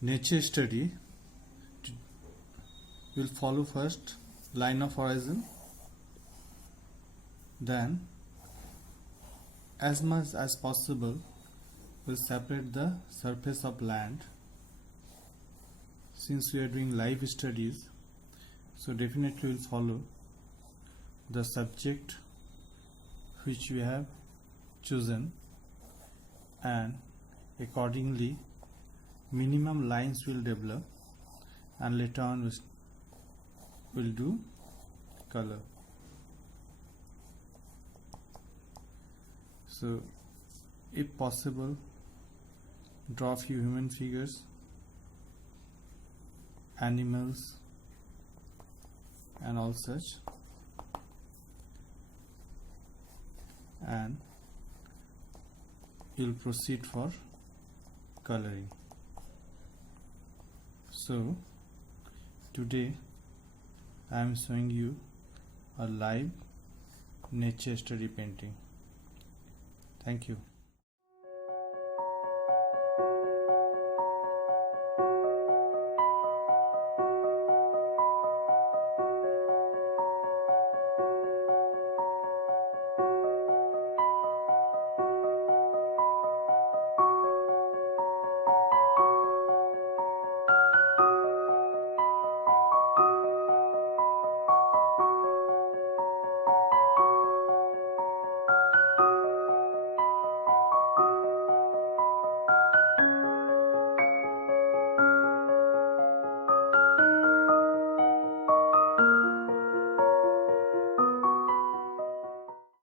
nature study will follow first line of horizon, then as much as possible we'll separate the surface of land. Since we are doing live studies, so definitely we'll follow the subject which we have chosen, and accordingly minimum lines will develop, and later on we'll do color. So if possible, draw a few human figures, animals and all such, and you'll proceed for coloring. So today I am showing you a live nature study painting. Thank you.